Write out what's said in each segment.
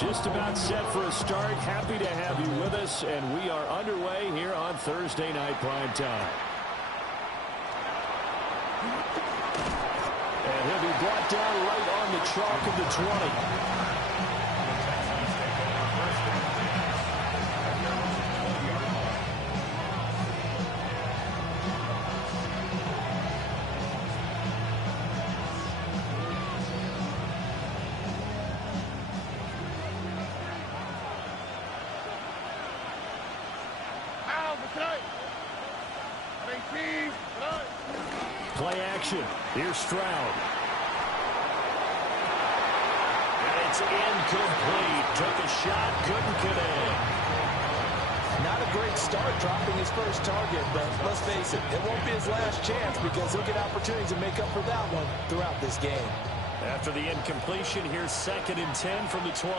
Just about set for a start. Happy to have you with us, and we are underway here on Thursday Night Prime Time. And he'll be brought down right on the chalk of the 20. Play action. Here's Stroud. And it's incomplete. Took a shot, couldn't connect. Not a great start dropping his first target, but let's face it, it won't be his last chance because he'll get opportunities to make up for that one throughout this game. After the incompletion, here's 2nd and 10 from the 20.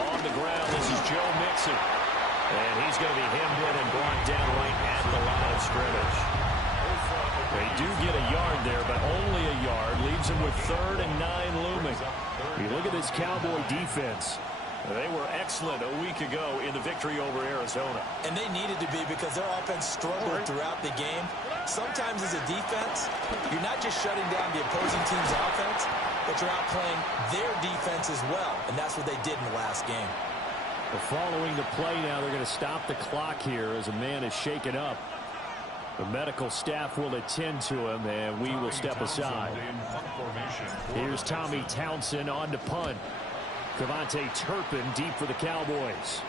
On the ground, this is Joe Mixon. And he's going to be hemmed in and brought down right at the line of scrimmage. They do get a yard there, but only a yard. Leaves him with 3rd and 9 looming. You look at this Cowboy defense. They were excellent a week ago in the victory over Arizona. And they needed to be because their offense struggled throughout the game. Sometimes as a defense, you're not just shutting down the opposing team's offense, but you're outplaying their defense as well. And that's what they did in the last game. Well, following the play now, they're going to stop the clock here as a man is shaken up. The medical staff will attend to him, and we will step aside. Here's Tommy Townsend on to punt. Cavante Turpin deep for the Cowboys.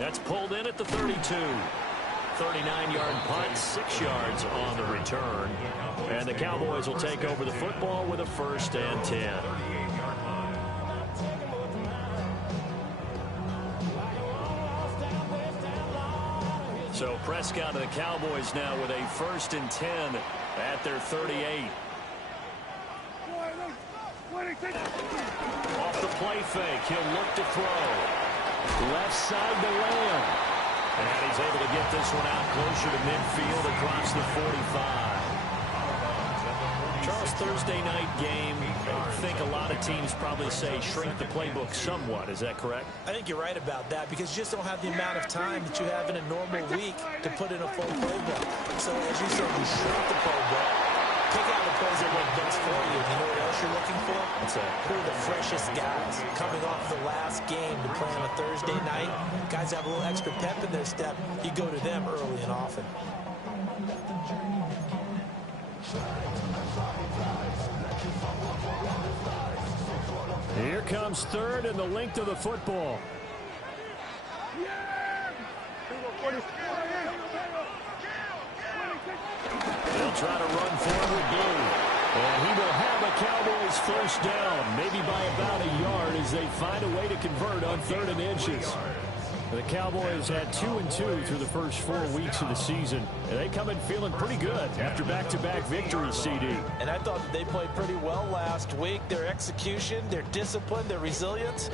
That's pulled in at the 32. 39-yard punt, 6 yards on the return. And the Cowboys will take over the football with a 1st and 10. So Prescott and the Cowboys now with a 1st and 10 at their 38. Off the play fake, he'll look to throw. Left side to Lamb. And he's able to get this one out closer to midfield across the 45. Charles, Thursday night game, I think a lot of teams probably say shrink the playbook somewhat. Is that correct? I think you're right about that because you just don't have the amount of time that you have in a normal week to put in a full playbook. So as you said, you shrink the playbook, pick out the plays that work best for you. You know what else you're looking for? What's that? Who are the freshest guys coming off the last game to play on a Thursday night? Guys have a little extra pep in their step. You go to them early and often. Here comes 3rd and the length of the football. They'll try to run forward blue. And he will have a Cowboys 1st down, maybe by about a yard as they find a way to convert on 3rd and inches. The Cowboys had 2-2 through the first 4 weeks of the season, and they come in feeling pretty good after back-to-back victories, CD. And I thought that they played pretty well last week. Their execution, their discipline, their resilience,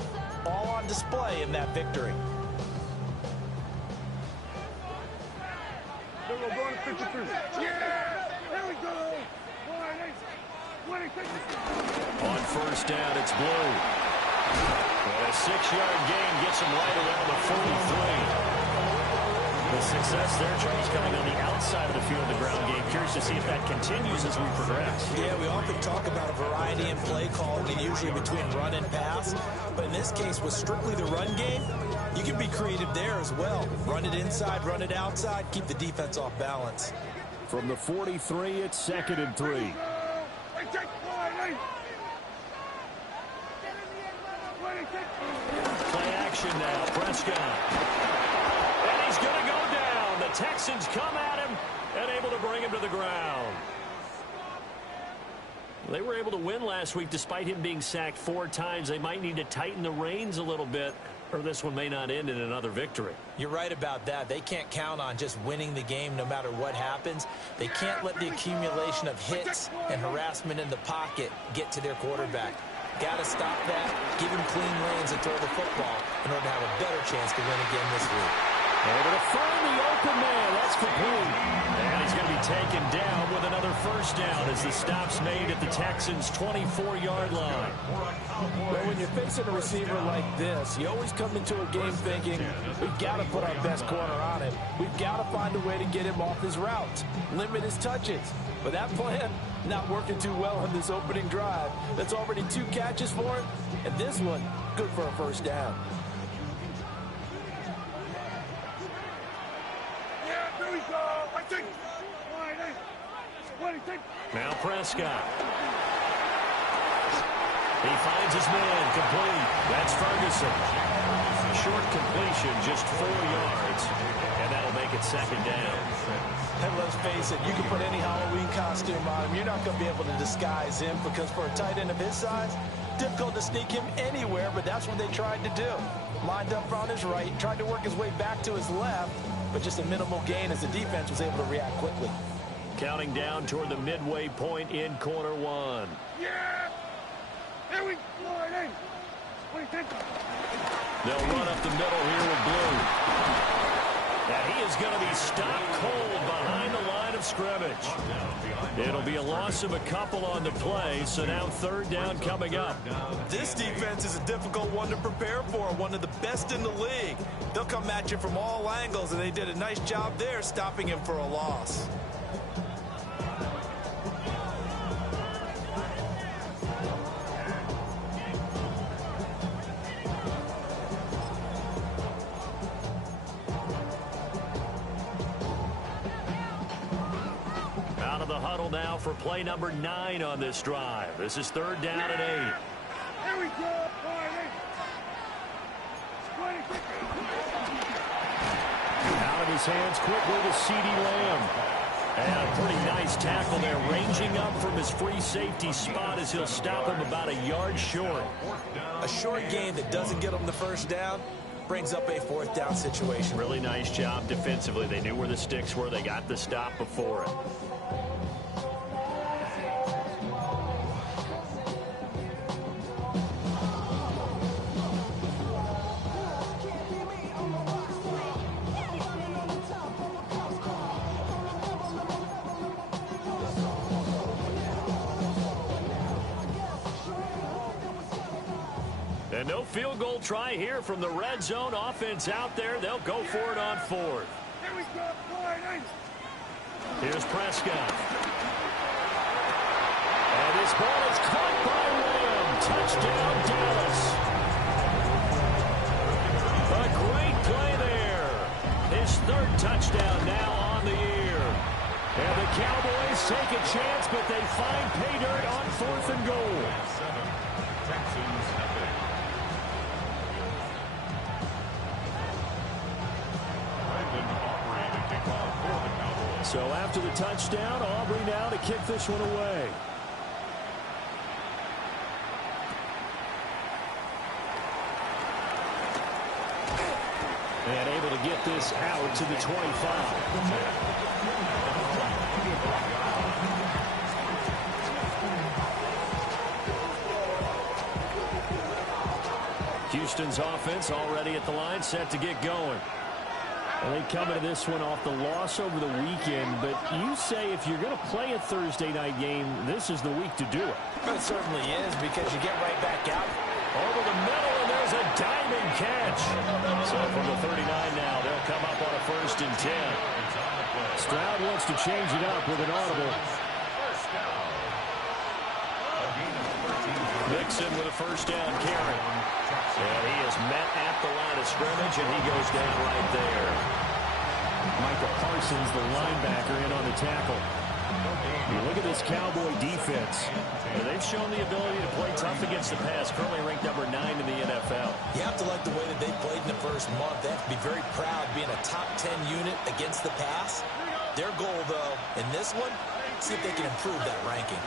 all on display in that victory. On 1st down, it's Blue. And a 6-yard gain gets him right around the 43. The success there, Charles, coming on the outside of the field, the ground game. Curious to see if that continues as we progress. Yeah, we often talk about a variety in play calling, and usually between run and pass. But in this case, with strictly the run game, you can be creative there as well. Run it inside, run it outside, keep the defense off balance. From the 43, it's 2nd and 3. Play action now, Prescott. And he's going to go down. The Texans come at him and able to bring him to the ground. They were able to win last week despite him being sacked 4 times. They might need to tighten the reins a little bit, or this one may not end in another victory. You're right about that. They can't count on just winning the game no matter what happens. They can't let the accumulation of hits and harassment in the pocket get to their quarterback. Got to stop that, give him clean lanes and throw the football in order to have a better chance to win again this week. Able to find the open man. That's complete. And he's going to be taken down with another first down as the stop's made at the Texans' 24-yard line. Well, when you're facing a receiver like this, you always come into a game thinking, we've got to put our best corner on him. We've got to find a way to get him off his routes, limit his touches. But that plan, not working too well on this opening drive. That's already 2 catches for him, and this one, good for a first down. Now Prescott. He finds his man, complete. That's Ferguson. Short completion, just 4 yards, and that'll make it second down. And let's face it, you can put any Halloween costume on him. You're not going to be able to disguise him because for a tight end of his size, difficult to sneak him anywhere, but that's what they tried to do. Lined up on his right, tried to work his way back to his left, but just a minimal gain as the defense was able to react quickly. Counting down toward the midway point in quarter 1. Yeah! Here we go! They'll run up the middle here with Blue. And he is going to be stopped cold behind the line of scrimmage. It'll be a loss of a couple on the play, so now third down coming up. This defense is a difficult one to prepare for, one of the best in the league. They'll come at you from all angles, and they did a nice job there stopping him for a loss. Out of the huddle now for play number 9 on this drive. This is third down and 8. Here we go! Out of his hands quickly to CeeDee Lamb. And a pretty nice tackle there, ranging up from his free safety spot as he'll stop him about a yard short. A short gain that doesn't get him the first down brings up a fourth down situation. Really nice job defensively. They knew where the sticks were. They got the stop before it. And no field goal try here from the red zone offense out there. They'll go for it on 4th. Here we go! Here's Prescott. And his ball is caught by Lamb. Touchdown, Dallas. A great play there. His 3rd touchdown now on the year. And the Cowboys take a chance, but they find pay dirt on 4th and goal. So after the touchdown, Aubrey now to kick this one away. And able to get this out to the 25. Houston's offense already at the line, set to get going. Well, they come into this one off the loss over the weekend, but you say if you're going to play a Thursday night game, this is the week to do it. It certainly is, because you get right back out. Over the middle, and there's a diving catch. So from the 39 now, they'll come up on a 1st and 10. Stroud wants to change it up with an audible. Mixon with a first down carry. And he is met at the line of scrimmage, and he goes down right there. Micah Parsons, the linebacker, in on the tackle. You look at this Cowboy defense. They've shown the ability to play tough against the pass, currently ranked number 9 in the NFL. You have to like the way that they played in the first month. They have to be very proud being a top 10 unit against the pass. Their goal, though, in this one, see if they can improve that ranking.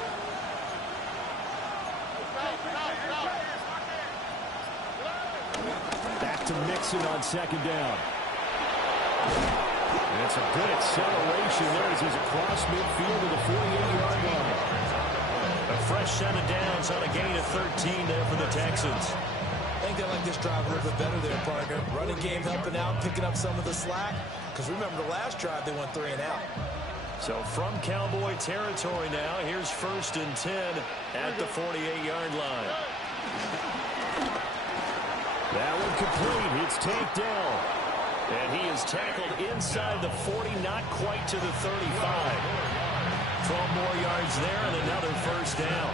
Back to Mixon on 2nd down. And it's a good acceleration there as he's across midfield to the 48-yard line. A fresh set of downs on a gain of 13 there for the Texans. I think they like this drive a little bit better there, partner. Running game helping out, picking up some of the slack. Because remember, the last drive, they went 3 and out. So from Cowboy territory now, here's 1st and 10 at the 48-yard line. That one complete. It's taken down. And he is tackled inside the 40, not quite to the 35. 12 more yards there and another 1st down.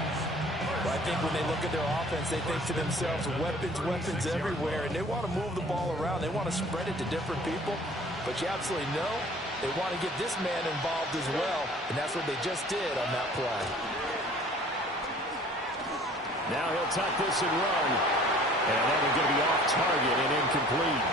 Well, I think when they look at their offense, they think to themselves, weapons everywhere, and they want to move the ball around. They want to spread it to different people, but you absolutely know they want to get this man involved as well, and that's what they just did on that play. Now he'll tuck this and run, and that one's going to be off target and incomplete.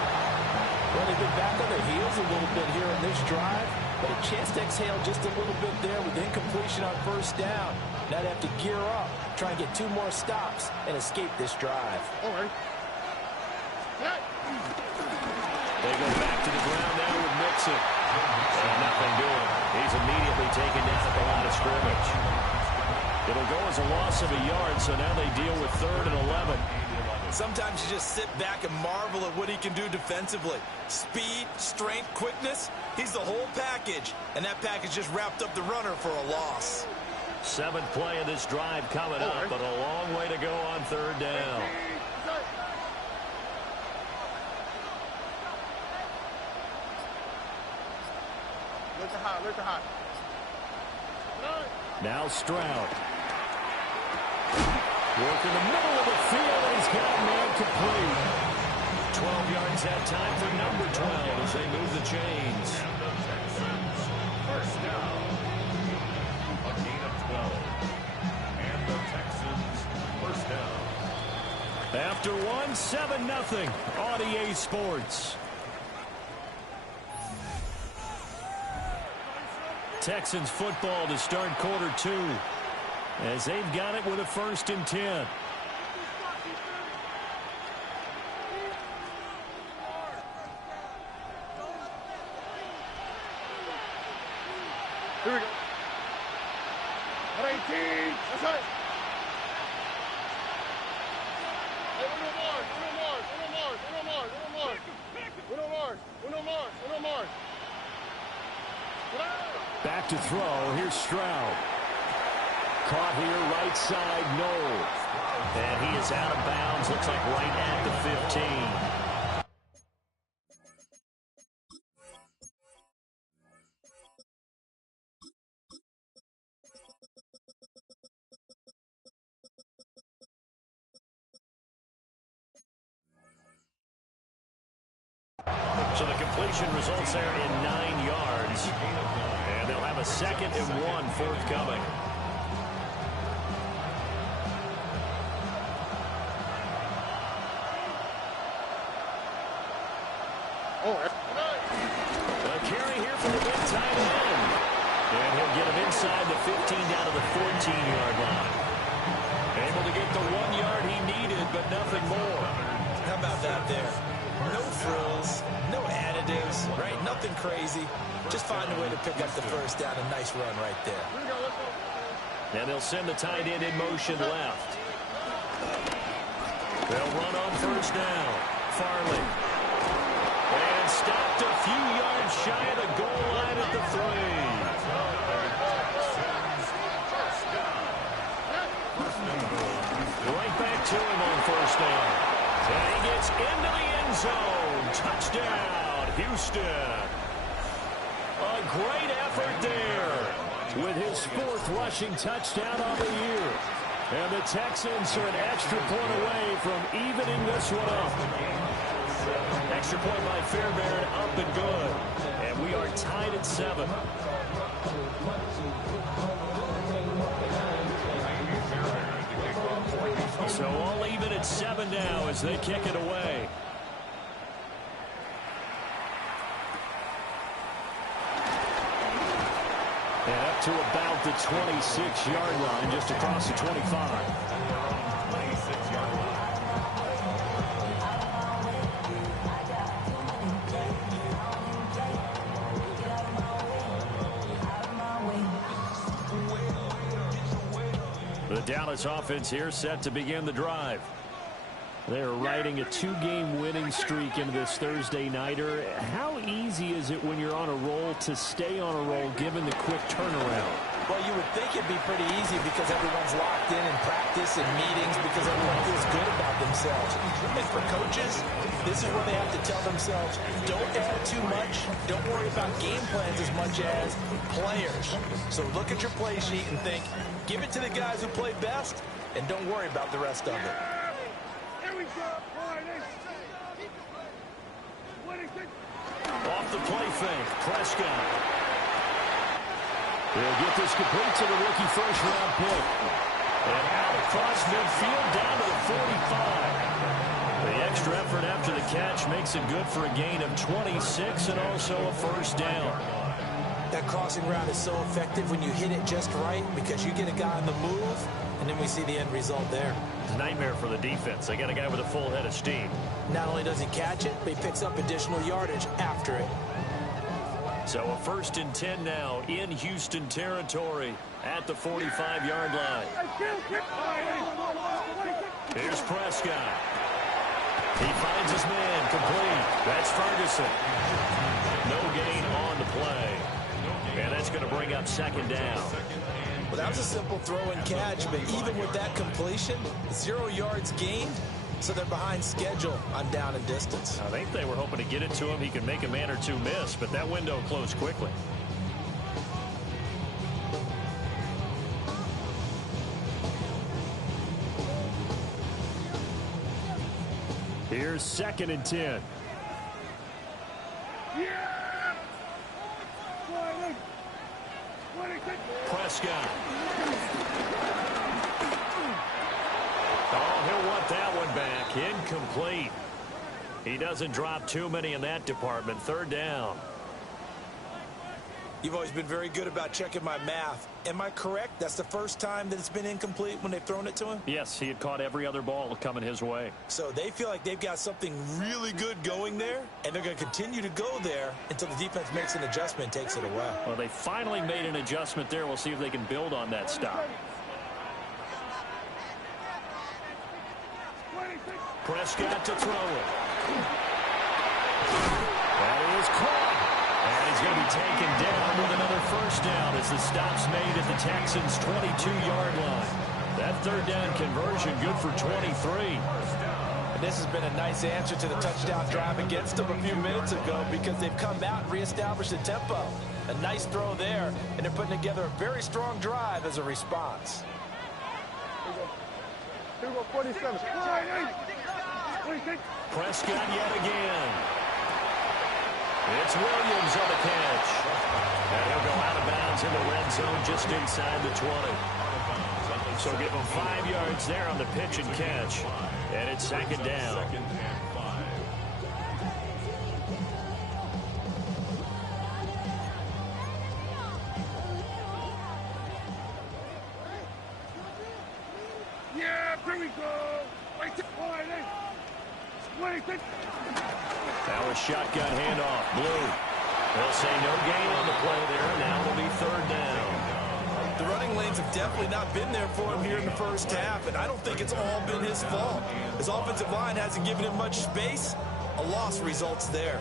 Well, they've been back on their heels a little bit here in this drive, but a chance to exhale just a little bit there with incompletion on 1st down. Now they have to gear up, try and get 2 more stops, and escape this drive. All right. They go back to the ground now with Mixon. And nothing doing. He's immediately taken down at the line of scrimmage. It'll go as a loss of a yard, so now they deal with 3rd and 11. Sometimes you just sit back and marvel at what he can do defensively. Speed, strength, quickness, he's the whole package. And that package just wrapped up the runner for a loss. 7th play of this drive coming up, but a long way to go on 3rd down. Look at hot. Now Stroud. Working the middle of the field, and he's got a man complete. 12 yards that time for number 12 as they move the chains. First down. A gain of 12. And the Texans first down. After one, 7-0 on EA Sports. Texans football to start quarter 2 as they've got it with a 1st and 10. Here we go. 18. That's right. Hey, Uno Mars. Back to throw. Here's Stroud. Caught here, right side, no. And he is out of bounds. Looks like right at the 15. So the completion results there in 9 yards. And they'll have a 2nd and 1 forthcoming. A carry here for the big tight end. And he'll get him inside the 15 down to the 14-yard line. Able to get the 1 yard he needed, but nothing more. How about that there? No frills, no additives, right? Nothing crazy. Just find a way to pick up the 1st down. A nice run right there. And they'll send the tight end in motion left. They'll run on 1st down. Farley. And stopped a few yards shy of the goal line at the 3. Right back to him on 1st down. And he gets into the end zone. Touchdown, Houston. A great effort there with his 4th rushing touchdown on the year. And the Texans are an extra point away from evening this one up. Extra point by Fairbairn, up and good. And we are tied at 7. So all even at 7 now as they kick it away. And up to about the 26-yard line, just across the 25. The Dallas offense here set to begin the drive. They're riding a 2-game winning streak into this Thursday nighter. How easy is it when you're on a roll to stay on a roll given the quick turnaround? Well, you would think it'd be pretty easy because everyone's locked in practice and meetings because everyone feels good about themselves. And for coaches, this is where they have to tell themselves, don't add too much. Don't worry about game plans as much as players. So look at your play sheet and think, give it to the guys who play best, and don't worry about the rest of it. Off the play fake, Prescott. He'll get this complete to the rookie first-round pick. And out across midfield down to the 45. The extra effort after the catch makes it good for a gain of 26 and also a first down. That crossing route is so effective when you hit it just right because you get a guy on the move, and then we see the end result there. It's a nightmare for the defense. They got a guy with a full head of steam. Not only does he catch it, but he picks up additional yardage after it. So a 1st and 10 now in Houston territory at the 45-yard line. Here's Prescott. He finds his man complete. That's Ferguson. No gain on the play. And that's going to bring up 2nd down. Well, that was a simple throw and catch, but even with that completion, 0 yards gained, so they're behind schedule on down and distance. I think they were hoping to get it to him. He could make a man or two miss, but that window closed quickly. Here's 2nd and 10. Prescott. Oh, he'll want that one back. Incomplete. He doesn't drop too many in that department. 3rd down. You've always been very good about checking my math. Am I correct? That's the first time that it's been incomplete when they've thrown it to him? Yes, he had caught every other ball coming his way. So they feel like they've got something really good going there, and they're going to continue to go there until the defense makes an adjustment and takes it away. Well, they finally made an adjustment there. We'll see if they can build on that stop. Prescott to throw it. That is caught. And he's going to be taken down with another first down as the stop's made at the Texans' 22-yard line. That 3rd down conversion good for 23. And this has been a nice answer to the touchdown drive against them a few minutes ago because they've come out and reestablished the tempo. A nice throw there, and they're putting together a very strong drive as a response. Here we go, 47. Prescott yet again. It's Williams on the catch. And he'll go out of bounds in the red zone just inside the 20. So give him 5 yards there on the pitch and catch. And it's 2nd down. Yeah, here we go. That was shotgun handoff. Blue. They'll say no gain on the play there. Now it'll be 3rd down. The running lanes have definitely not been there for him here in the first half, and I don't think it's all been his fault. His offensive line hasn't given him much space. A loss results there.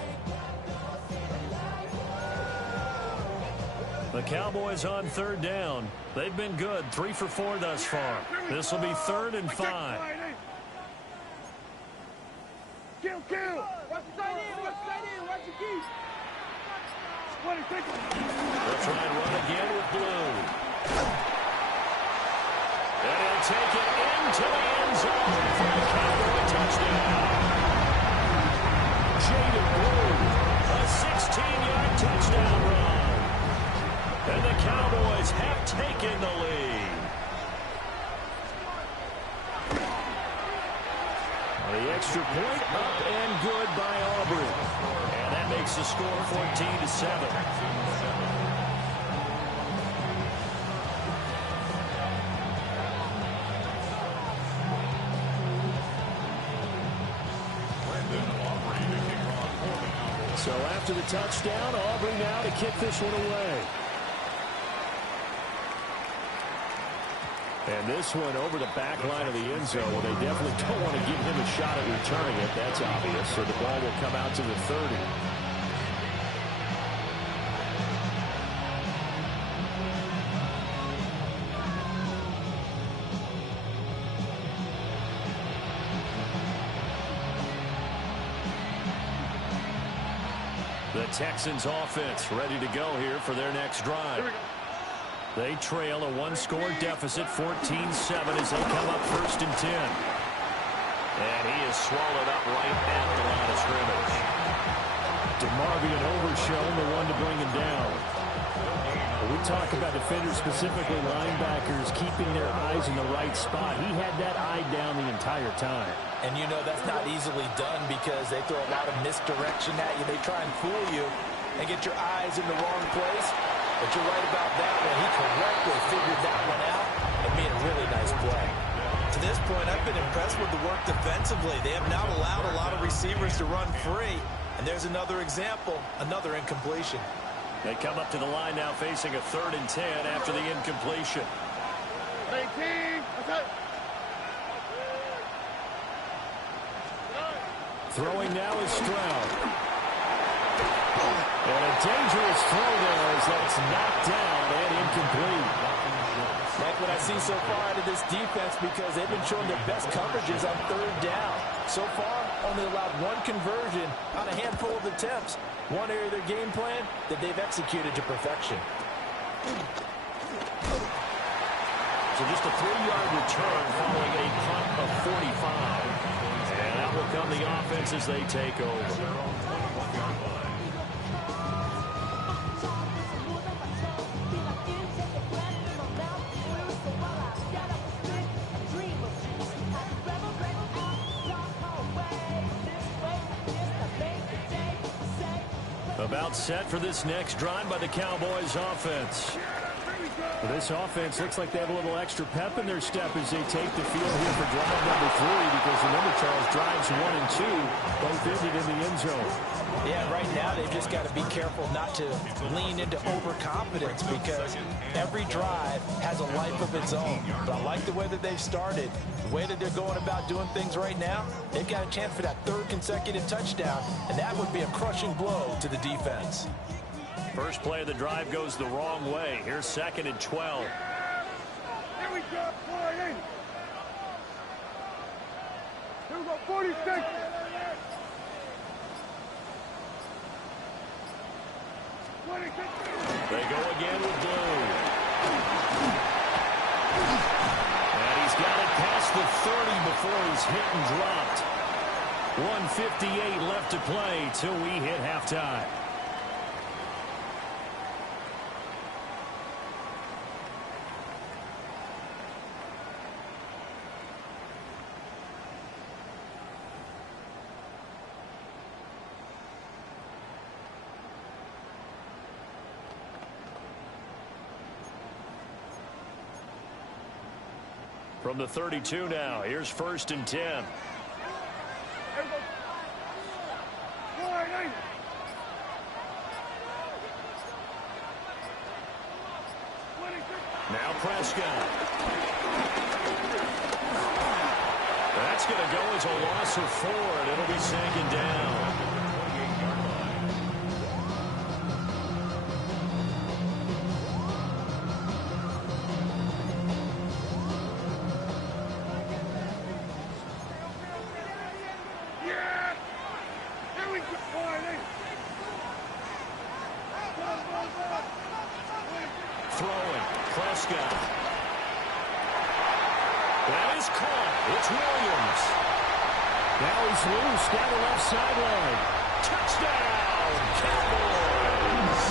The Cowboys on 3rd down. They've been good. 3 for 4 thus far. This will be 3rd and 5. Kill. Watch the tight end. Watch the key. They'll try and run again with Blue. And he'll take it into the end zone for the Cowboy touchdown. Jaden Blue, a 16-yard touchdown run. And the Cowboys have taken the lead. The extra point up and good by Aubrey. And that makes the score 14-7. So after the touchdown, Aubrey now to kick this one away. And this one over the back line of the end zone. Well, they definitely don't want to give him a shot at returning it. That's obvious. So the ball will come out to the 30. The Texans offense ready to go here for their next drive. They trail a one-score deficit, 14-7, as they come up 1st and 10. And he is swallowed up right at the line of scrimmage. DeMarvion Overshown, the one to bring him down. When we talk about defenders, specifically linebackers, keeping their eyes in the right spot. He had that eye down the entire time. And you know that's not easily done because they throw a lot of misdirection at you. They try and fool you and get your eyes in the wrong place. But you're right about that one. He correctly figured that one out and made a really nice play. To this point, I've been impressed with the work defensively. They have not allowed a lot of receivers to run free. And there's another example, another incompletion. They come up to the line now facing a 3rd and 10 after the incompletion. 18. Throwing now is Stroud. And a dangerous throw there as that's knocked down and incomplete. Like what I see so far out of this defense because they've been showing their best coverages on 3rd down. So far, only allowed one conversion on a handful of attempts. One area of their game plan that they've executed to perfection. So just a 3-yard return following a punt of 45. And that will come the offense as they take over. About set for this next drive by the Cowboys offense. This offense looks like they have a little extra pep in their step as they take the field here for drive number 3 because remember, Charles, drives 1 and 2 both ended in the end zone. Yeah, right now they've just got to be careful not to lean into overconfidence because every drive has a life of its own. But I like the way that they've started, the way that they're going about doing things right now. They've got a chance for that 3rd consecutive touchdown, and that would be a crushing blow to the defense. First play of the drive goes the wrong way. Here's 2nd and 12. Here we go. 40. Here we go. 46. They go again with Blue. And he's got it past the 30 before he's hit and dropped. 1:58 left to play till we hit halftime. From the 32 now, here's 1st and 10. Now Prescott. That's going to go as a loss of 4, and it'll be 2nd down. Throwing, Prescott. That is caught. It's Williams. Now he's loose down the left sideline. Touchdown, Cowboys.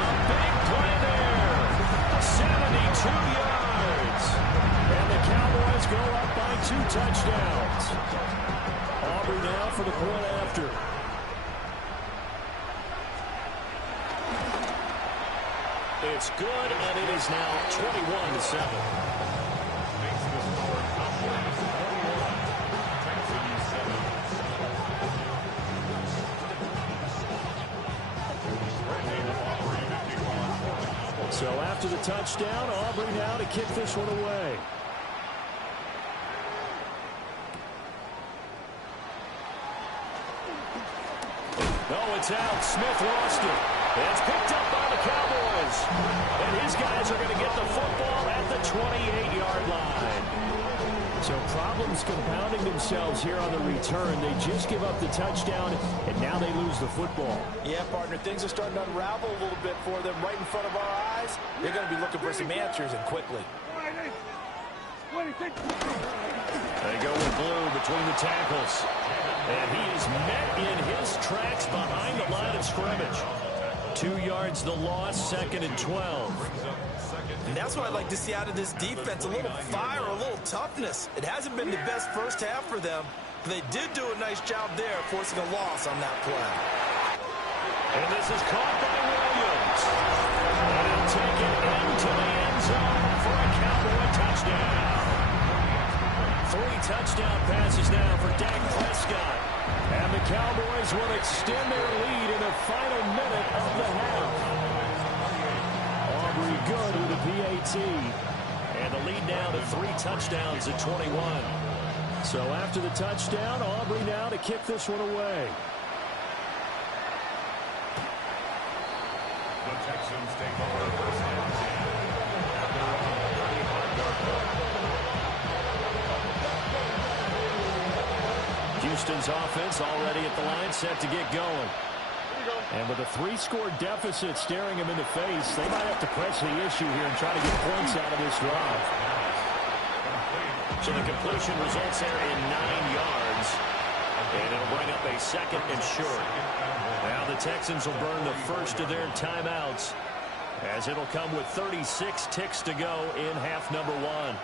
A big play there. 72 yards. And the Cowboys go up by 2 touchdowns. Aubrey now for the point after. It's good, and it is now 21-7. So after the touchdown. Aubrey now to kick this one away. No, it's out. Smith lost it. It's picked up by the Cowboys. And his guys are going to get the football at the 28-yard line. So problems compounding themselves here on the return. They just give up the touchdown, and now they lose the football. Yeah, partner, things are starting to unravel a little bit for them right in front of our eyes. They're going to be looking for some answers, and quickly. They go with blue between the tackles. And he is met in his tracks behind the line of scrimmage. 2 yards the loss, 2nd and 12. And that's what I'd like to see out of this defense, a little fire, a little toughness. It hasn't been the best first half for them, but they did do a nice job there forcing a loss on that play. And this is caught by Williams. And he'll take it into the end zone for a Cowboy touchdown. 3 touchdown passes now for Dak Prescott. And the Cowboys will extend their lead in the final minute of the half. Aubrey good with a PAT. And the lead now to 3 touchdowns at 21. So after the touchdown, Aubrey now to kick this one away. The Texans take over first and 10 at their own 35-yard line. Houston's offense already at the line, set to get going. And with a 3-score deficit staring him in the face, they might have to press the issue here and try to get points out of this drive. So the completion results there in 9 yards. And it'll bring up a 2nd and short. Now the Texans will burn the first of their timeouts, as it'll come with 36 ticks to go in half number 1.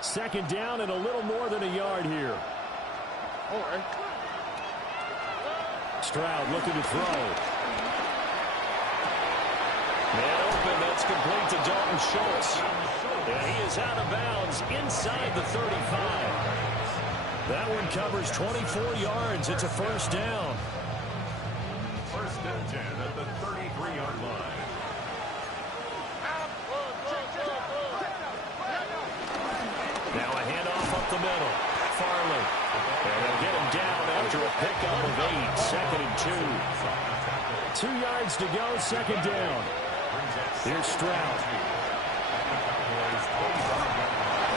Second down and a little more than a yard here. All right. Stroud looking to throw. Man open, that's complete to Dalton Schultz. And he is out of bounds inside the 35. That one covers 24 yards. It's a first down. First and 10 at the 33-yard line. Now a handoff up the middle. Farley. And they'll get him down after a pickup of 8. 2nd and 2. 2 yards to go. 2nd down. Here's Stroud.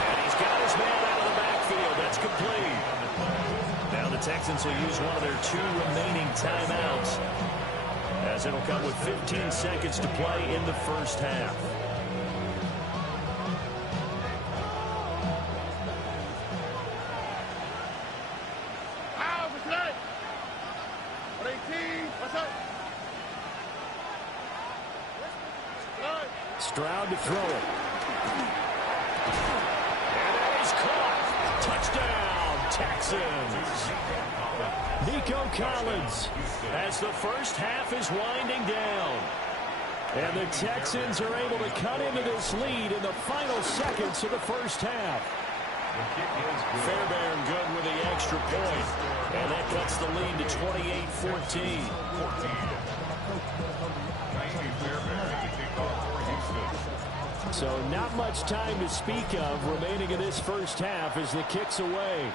And he's got his man out of the backfield. That's complete. Now the Texans will use one of their 2 remaining timeouts, as it'll come with 15 seconds to play in the first half. Stroud to throw it. And that is caught. Touchdown, Texans. Nico Collins, as the first half is winding down. And the Texans are able to cut into this lead in the final seconds of the first half. Fairbairn good with the extra point. And that cuts the lead to 28-14. So not much time to speak of remaining in this first half as the kick's away.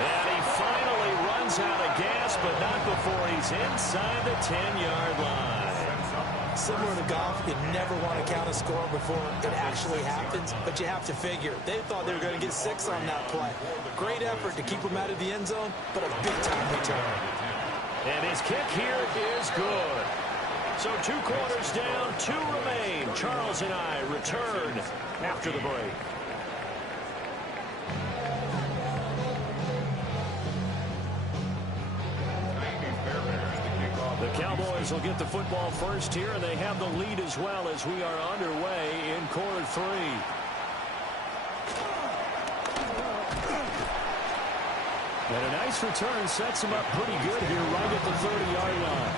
And he finally runs out of gas, but not before he's inside the 10-yard line. Similar to golf, you never want to count a score before it actually happens, but you have to figure. They thought they were going to get 6 on that play. Great effort to keep them out of the end zone, but a big-time return. And his kick here is good. So 2 quarters down, 2 remain. Charles and I return after the break. The Cowboys will get the football first here, and they have the lead as well as we are underway in quarter 3. And a nice return sets him up pretty good here right at the 30-yard line.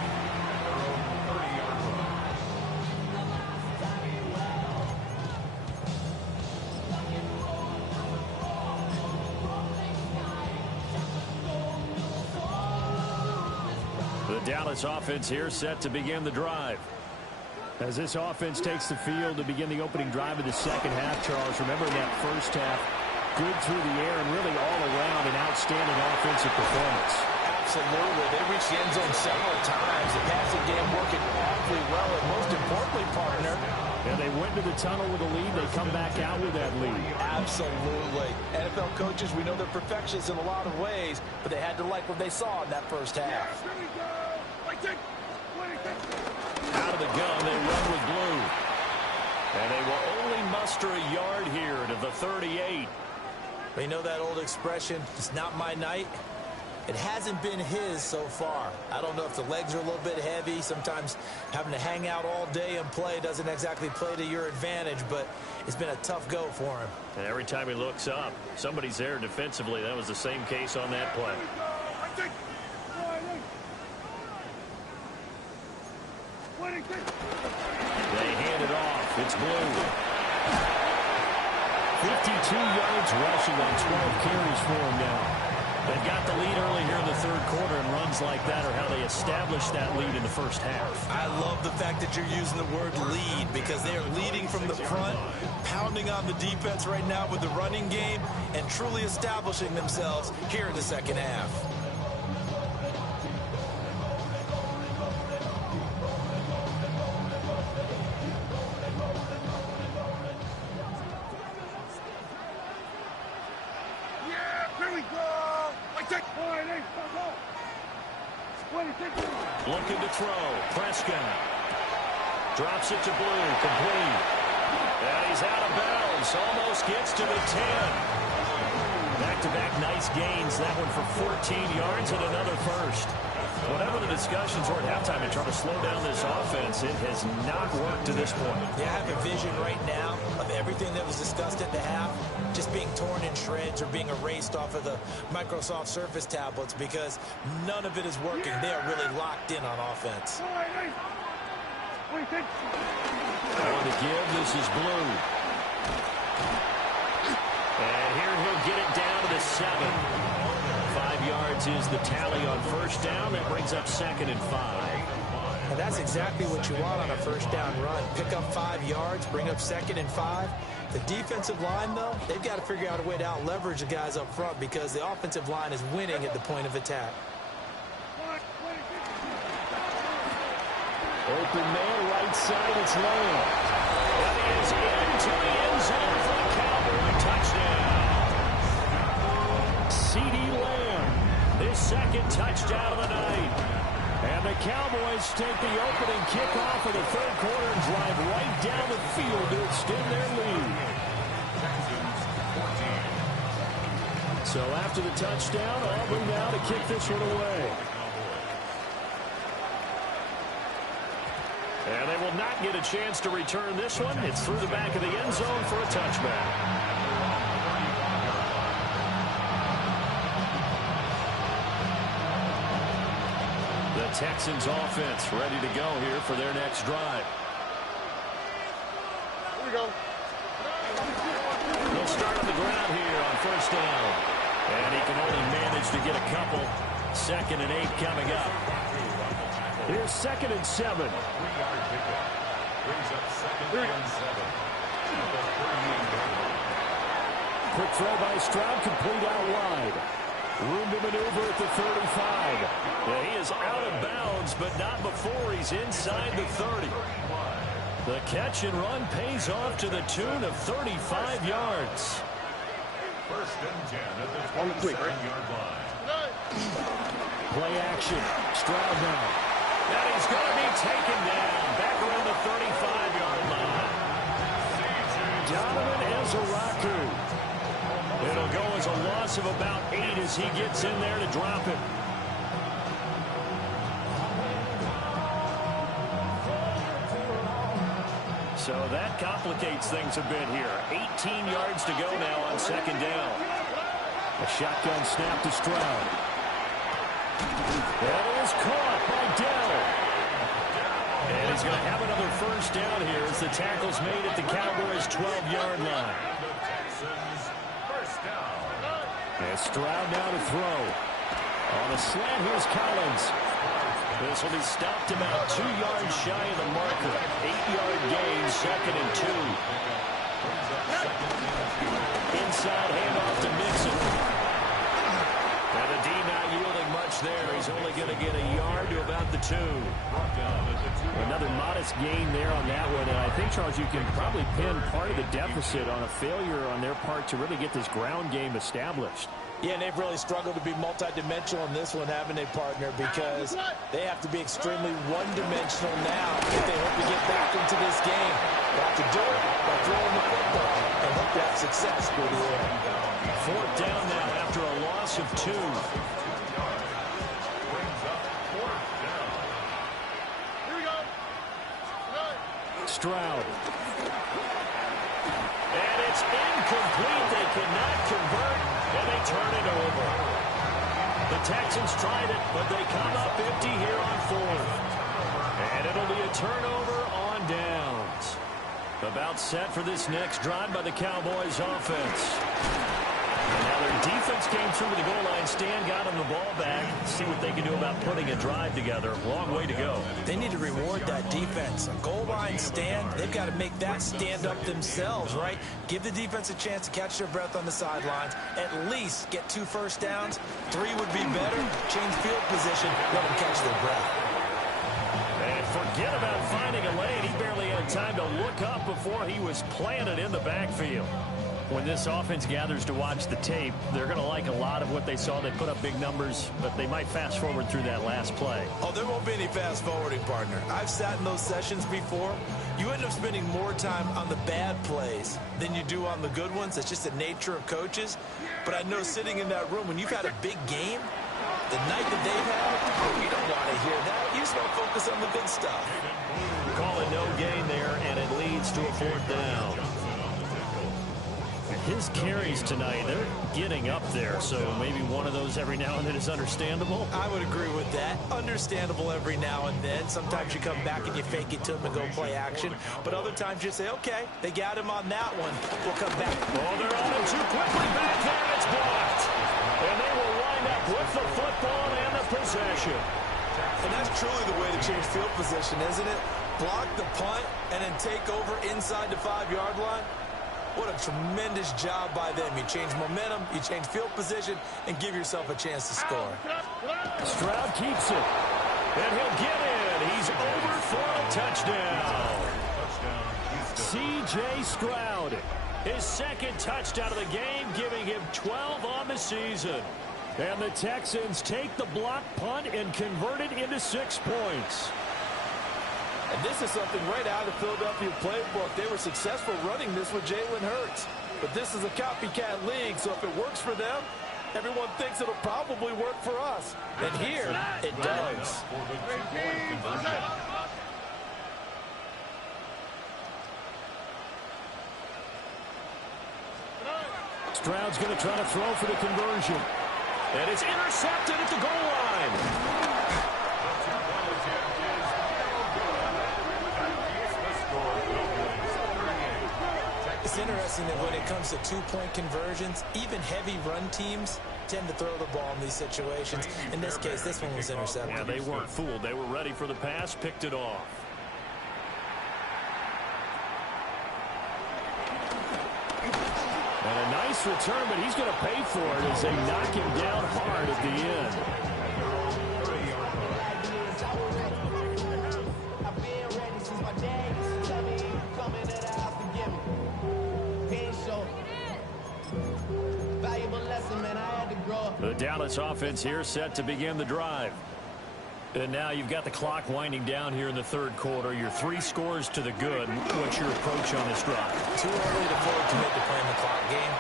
The Dallas offense here set to begin the drive. As this offense takes the field to begin the opening drive of the second half, Charles, remember that first half, good through the air and really all around an outstanding offensive performance. Absolutely. They reached the end zone several times. The passing game working awfully well, and most importantly, partner, and they went to the tunnel with a lead. They come back out with that lead. Absolutely. NFL coaches, we know they're perfectionists in a lot of ways, but they had to like what they saw in that first half. Out of the gun, they run with blue. And they will only muster a yard here to the 38. You know that old expression, it's not my night? It hasn't been his so far. I don't know if the legs are a little bit heavy. Sometimes having to hang out all day and play doesn't exactly play to your advantage, but it's been a tough go for him. And every time he looks up, somebody's there defensively. That was the same case on that play. They hand it off. It's Blue. 52 yards rushing on 12 carries for him now. They've got the lead early here in the third quarter, and runs like that are how they established that lead in the first half. I love the fact that you're using the word lead because they are leading from the front, pounding on the defense right now with the running game, and truly establishing themselves here in the second half. Looking to throw. Prescott drops it to Blue. Complete. And he's out of bounds. Almost gets to the 10. Back-to-back nice gains. That one for 14 yards and another first. Whatever the discussions were at halftime to try to slow down this offense, it has not worked to this point. Yeah, I have a vision right now of everything that was discussed at the half just being torn in shreds or being erased off of the Microsoft Surface tablets because none of it is working. They are really locked in on offense. On the give, this is Blue. And here he'll get it down to the 7. 5 yards is the tally on first down. That brings up 2nd and 5. And that's exactly what you want on a first down run. Pick up 5 yards, bring up 2nd and 5. The defensive line, though, they've got to figure out a way to out-leverage the guys up front because the offensive line is winning at the point of attack. Open man, right side, it's Lamb. And he is into the end zone for the Cowboy touchdown. CeeDee Lamb, his second touchdown of the night. And the Cowboys take the opening kickoff of the third quarter and drive right down the field to extend their lead. So after the touchdown, Auburn now to kick this one away. And they will not get a chance to return this one. It's through the back of the end zone for a touchback. The Texans offense ready to go here for their next drive. Here we go. They'll start on the ground here on first down. And he can only manage to get a couple. 2nd and 8 coming up. Here's 2nd and 7. 3-yard pickup. Brings up 2nd and 7. Quick throw by Stroud, complete out wide. Room to maneuver at the 35. Yeah, he is out of bounds, but not before he's inside the 30. The catch and run pays off to the tune of 35 yards. 1st and 10 at the 27-yard line. Play action. Stroud now. And he's going to be taken down back around the 35-yard line. Donovan Ezeraku. It'll go as a loss of about 8 as he gets in there to drop it. So that complicates things a bit here. 18 yards to go now on 2nd down. A shotgun snap to Stroud. That is caught by Dell. And he's going to have another first down here as the tackle's made at the Cowboys' 12-yard line. And Stroud now to throw. On a slant, here's Collins. This will be stopped about 2 yards shy of the marker. 8-yard gain, 2nd and 2. Inside handoff to Mixon. And the D not yielding much there. He's only going to get a yard to about the 2. Another modest gain there on that one. And I think, Charles, you can probably pin part of the deficit on a failure on their part to really get this ground game established. Yeah, and they've really struggled to be multidimensional in this one, having a partner, because they have to be extremely one-dimensional now if they hope to get back into this game. They have to do it by throwing the football and hope to have success through the air. 4th down now after a loss of 2. Stroud. And it's incomplete. They cannot convert, and they turn it over. The Texans tried it, but they come up empty here on 4th. And it'll be a turnover on downs. About set for this next drive by the Cowboys offense. And now their defense came through with the goal line stand, got them the ball back. See what they can do about putting a drive together. Long way to go. They need to reward that defense. A goal line stand, they've got to make that stand up themselves, right? Give the defense a chance to catch their breath on the sidelines. At least get 2 first downs. 3 would be better. Change field position. Let them catch their breath. And forget about finding a lane. He barely had time to look up before he was planted in the backfield. When this offense gathers to watch the tape, they're going to like a lot of what they saw. They put up big numbers, but they might fast forward through that last play. Oh, there won't be any fast forwarding, partner. I've sat in those sessions before. You end up spending more time on the bad plays than you do on the good ones. It's just the nature of coaches. But I know sitting in that room, when you've had a big game, the night that they've had, you don't want to hear that. You just want to focus on the good stuff. Call it no gain there, and it leads to a 4th down. His carries tonight, they're getting up there, so maybe one of those every now and then is understandable. I would agree with that. Understandable every now and then. Sometimes you come back and you fake it to them and go play action. But other times you say, okay, they got him on that one. We'll come back. Oh, they're on him too quickly. Back there, it's blocked. And they will wind up with the football and the possession. And that's truly the way to change field position, isn't it? Block the punt and then take over inside the 5-yard line. What a tremendous job by them. You change momentum, you change field position, and give yourself a chance to score. Stroud keeps it. And he'll get in. He's over for a touchdown. C.J. Stroud. His 2nd touchdown of the game, giving him 12 on the season. And the Texans take the block punt and convert it into 6 points. And this is something right out of the Philadelphia playbook. They were successful running this with Jalen Hurts. But this is a copycat league, so if it works for them, everyone thinks it'll probably work for us. And here, it does. Stroud's going to try to throw for the conversion. And it's intercepted at the goal line. It's interesting that when it comes to 2-point conversions, even heavy run teams tend to throw the ball in these situations. In this case, this one was intercepted. Yeah, they weren't fooled. They were ready for the pass, picked it off. And a nice return, but he's going to pay for it as they knock him down hard at the end. The Dallas offense here set to begin the drive. And now you've got the clock winding down here in the 3rd quarter. Your 3 scores to the good. What's your approach on this drive? Too early to fully commit to playing the clock game.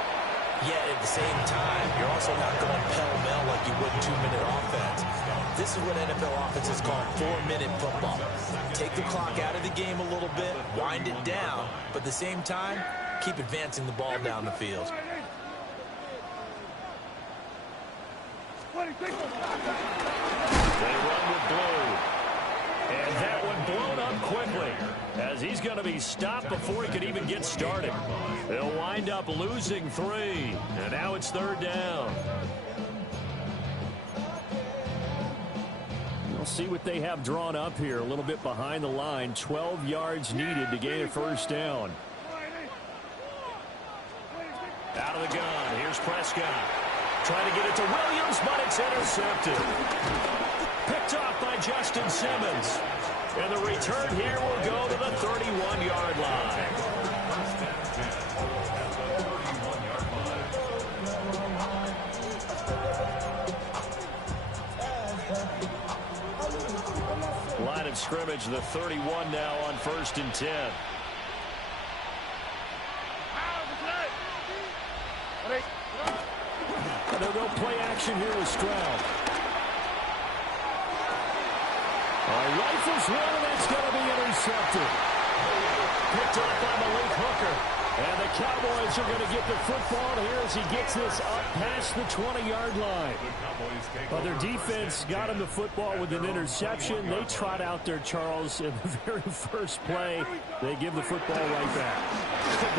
Yet at the same time, you're also not going pell-mell like you would 2-minute offense. This is what NFL offenses call 4-minute football. Take the clock out of the game a little bit, wind it down, but at the same time, keep advancing the ball down the field. They run with blue. And that one blown up quickly as he's going to be stopped before he could even get started. They'll wind up losing 3. And now it's 3rd down. We'll see what they have drawn up here. A little bit behind the line. 12 yards needed to gain a 1st down. Out of the gun. Here's Prescott. Trying to get it to Williams, but it's intercepted. Picked off by Justin Simmons. And the return here will go to the 31-yard line. Line of scrimmage, the 31 now on 1st and 10. They'll go play action here with Stroud. Rifles one, and that's going to be intercepted. Picked up by Malik Hooker. And the Cowboys are going to get the football here as he gets this up past the 20-yard line. Well, their defense got him the football with an interception. They trot out there, Charles, in the very first play. They give the football right back.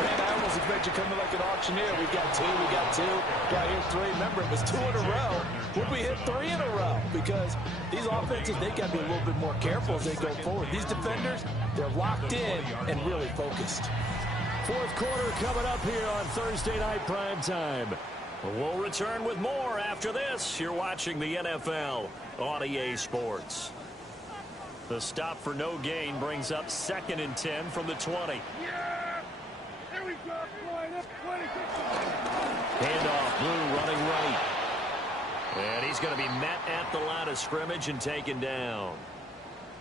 Man, I almost expect you coming like an auctioneer. We got 2, got here 3. Remember, it was 2 in a row. Would we hit 3 in a row? Because these offenses, they got to be a little bit more careful as they go forward. These defenders, they're locked in and really focused. 4th quarter coming up here on Thursday Night Prime Time. We'll return with more after this. You're watching the NFL on EA Sports. The stop for no gain brings up 2nd and 10 from the 20. Handoff, Blue running right. And he's going to be met at the line of scrimmage and taken down.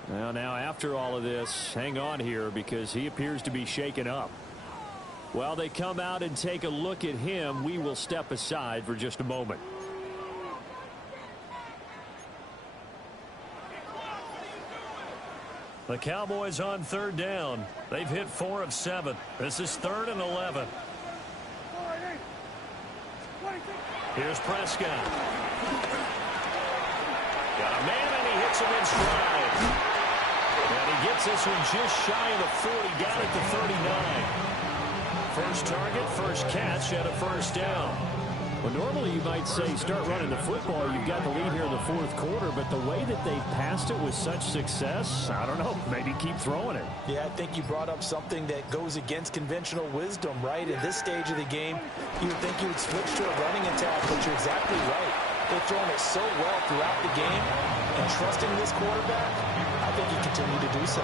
Well, now after all of this, hang on here because he appears to be shaken up. While they come out and take a look at him, we will step aside for just a moment. The Cowboys on 3rd down. They've hit 4 of 7. This is 3rd and 11. Here's Prescott. Got a man, and he hits him in stride. And he gets this one just shy of the 40. Got it to 39. First target, first catch, and a 1st down. Well, normally you might say start running the football. You've got the lead here in the 4th quarter, but the way that they passed it with such success, I don't know, maybe keep throwing it. Yeah, I think you brought up something that goes against conventional wisdom, right? In this stage of the game, you would think you would switch to a running attack, but you're exactly right. They've thrown it so well throughout the game, and trusting this quarterback, I think you continue to do so.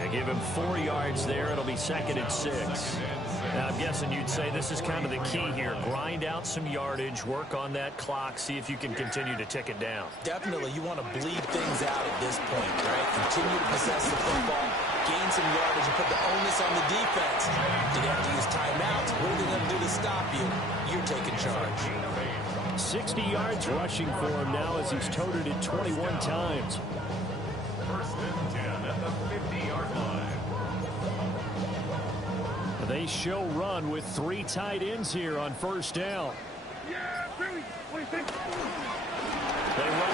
They give him 4 yards there. It'll be 2nd and 6. Now, I'm guessing you'd say this is kind of the key here. Grind out some yardage, work on that clock, see if you can continue to tick it down. Definitely, you want to bleed things out at this point, right? Continue to possess the football, gain some yardage, and put the onus on the defense. Did you have to use timeouts? What are they going to do to stop you? You're taking charge. 60 yards rushing for him now as he's toted it 21 times. 1st and 10 at the 50-yard line. They show run with 3 tight ends here on 1st down. They run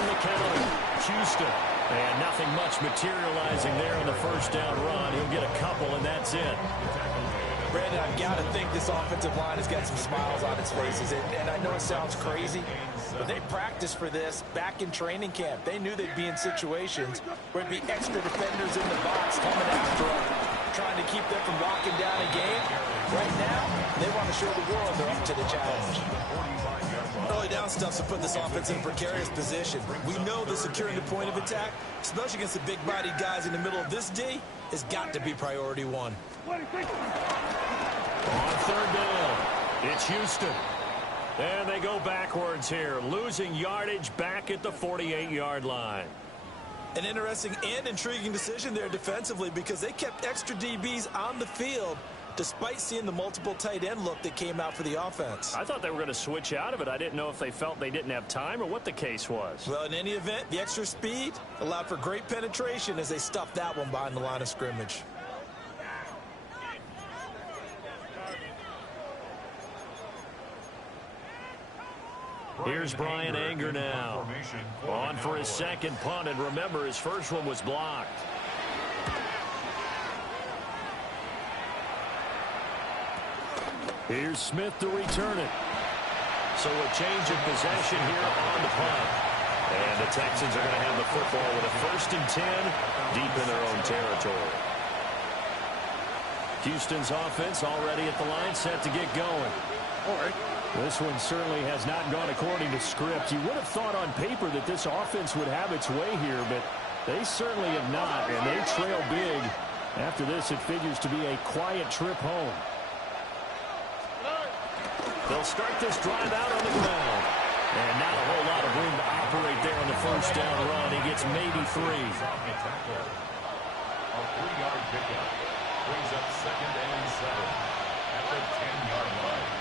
the counter. Houston. And nothing much materializing there on the 1st down run. He'll get a couple, and that's it. Brandon, I've got to think this offensive line has got some smiles on its faces. And I know it sounds crazy, but they practiced for this back in training camp. They knew they'd be in situations where there'd be extra defenders in the box coming after them, trying to keep them from locking down a game. Right now, they want to show the world they're up to the challenge. Early down stuffs to put this offense in a precarious position. We know the securing the point of attack, especially against the big-bodied guys in the middle of this D, has got to be priority 1. On 3rd down, it's Houston. And they go backwards here, losing yardage back at the 48-yard line. An interesting and intriguing decision there defensively because they kept extra DBs on the field despite seeing the multiple tight end look that came out for the offense. I thought they were going to switch out of it. I didn't know if they felt they didn't have time or what the case was. Well, in any event, the extra speed allowed for great penetration as they stuffed that one behind the line of scrimmage. Here's Brian Anger now. On for his second punt, and remember, his first one was blocked. Here's Smith to return it. So a change of possession here on the punt. And the Texans are going to have the football with a 1st and 10 deep in their own territory. Houston's offense already at the line, set to get going. All right. This one certainly has not gone according to script. You would have thought on paper that this offense would have its way here, but they certainly have not, and they trail big. After this, it figures to be a quiet trip home. They'll start this drive out on the ground. And not a whole lot of room to operate there on the first down run. He gets maybe 3. A 3-yard pickup brings up 2nd and 7 at the 10-yard line.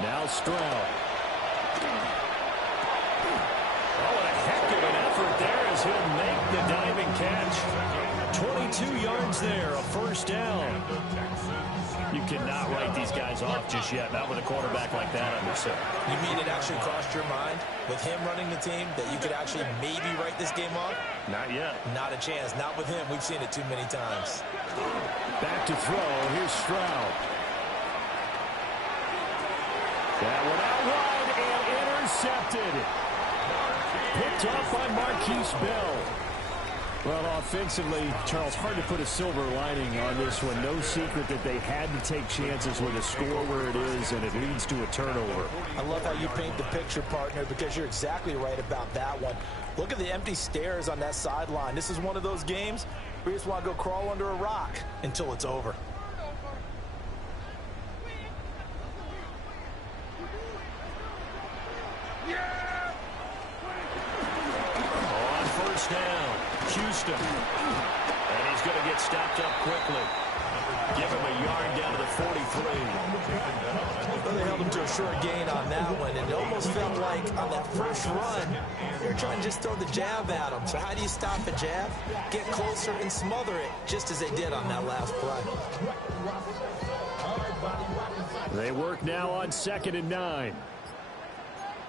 Now Stroud. Oh, what a heck of an effort there as he'll make the diving catch. 22 yards there, a first down. You cannot write these guys off just yet, not with a quarterback like that under center. You mean it actually crossed your mind with him running the team that you could actually maybe write this game off? Not yet. Not a chance. Not with him. We've seen it too many times. Back to throw. Here's Stroud. That one out wide and intercepted. Picked up by Marquise Bell. Well, offensively, Charles, hard to put a silver lining on this one. No secret that they had to take chances with a score where it is, and it leads to a turnover. I love how you paint the picture, partner, because you're exactly right about that one. Look at the empty stairs on that sideline. This is one of those games where you just want to go crawl under a rock until it's over. On first down, Houston. And he's going to get stopped up quickly. Give him a yard down to the 43. Well, they held him to a short gain on that one, and it almost felt like on that first run, they were trying to just throw the jab at him. So how do you stop a jab? Get closer and smother it, just as they did on that last play. They work now on 2nd and 9.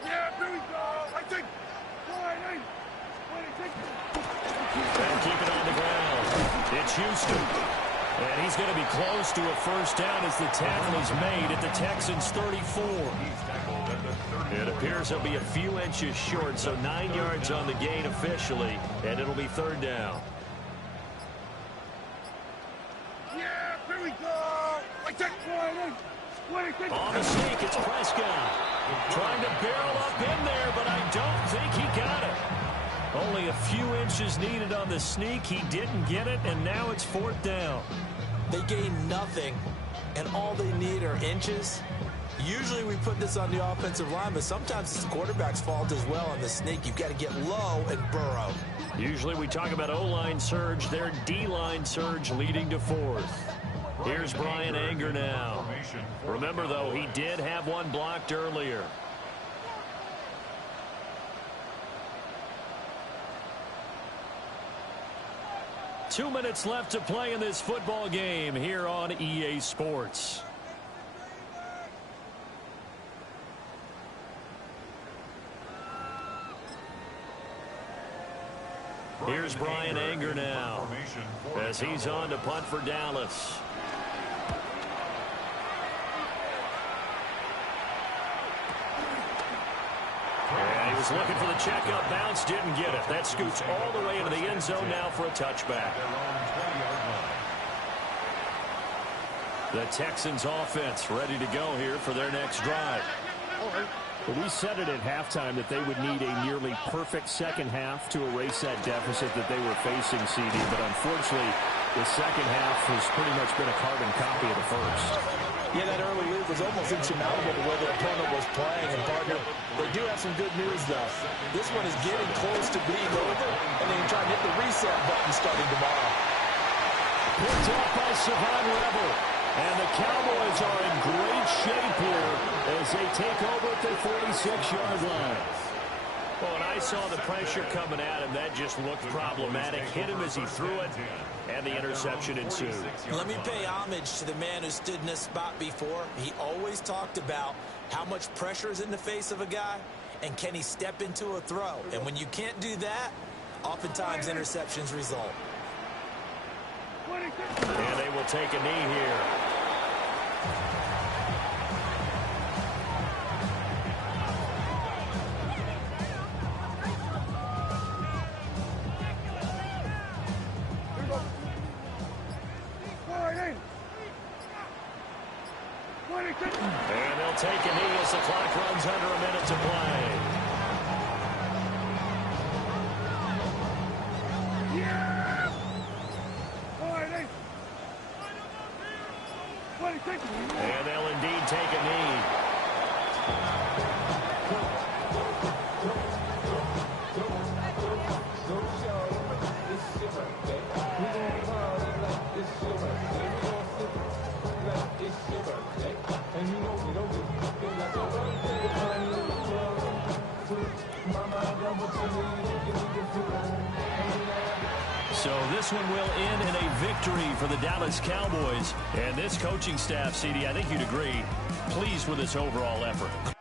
Yeah, here we go. I think. And keep it on the ground. It's Houston. And he's going to be close to a first down as the tackle is made at the Texans' 34. It appears he'll be a few inches short, so 9 yards on the gain officially, and it'll be 3rd down. Yeah, here we go. I think. On the sneak, it's Prescott. Trying to barrel up in there, but I don't think he got it. Only a few inches needed on the sneak. He didn't get it, and now it's 4th down. They gain nothing, and all they need are inches. Usually we put this on the offensive line, but sometimes it's the quarterback's fault as well on the sneak. You've got to get low and burrow. Usually we talk about O-line surge, their D-line surge leading to 4th. Here's Brian Anger now. Remember, though, he did have one blocked earlier. Two minutes left to play in this football game here on EA Sports. Here's Brian Anger now as he's on to punt for Dallas. And he was looking for the checkup bounce, didn't get it. That scoots all the way into the end zone now for a touchback. The Texans offense ready to go here for their next drive. But we said it at halftime that they would need a nearly perfect second half to erase that deficit that they were facing, CD. But unfortunately, the second half has pretty much been a carbon copy of the first. Yeah, that early lead was almost insurmountable the way the opponent was playing. And, partner, they do have some good news, though. This one is getting close to being over, and they can try to hit the reset button starting tomorrow. Picked up by Savon Rebel. And the Cowboys are in great shape here as they take over at their 46-yard line. Well, and I saw the pressure coming at him. That just looked problematic. Hit him as he threw it, and the interception ensued. Let me pay homage to the man who stood in this spot before. He always talked about how much pressure is in the face of a guy, and can he step into a throw. And when you can't do that, oftentimes interceptions result. And they will take a knee here. And they'll take a knee as the clock runs under a minute to play. And they'll indeed take a knee. So this one will end in a victory for the Dallas Cowboys. And this coaching staff, CD, I think you'd agree, pleased with this overall effort.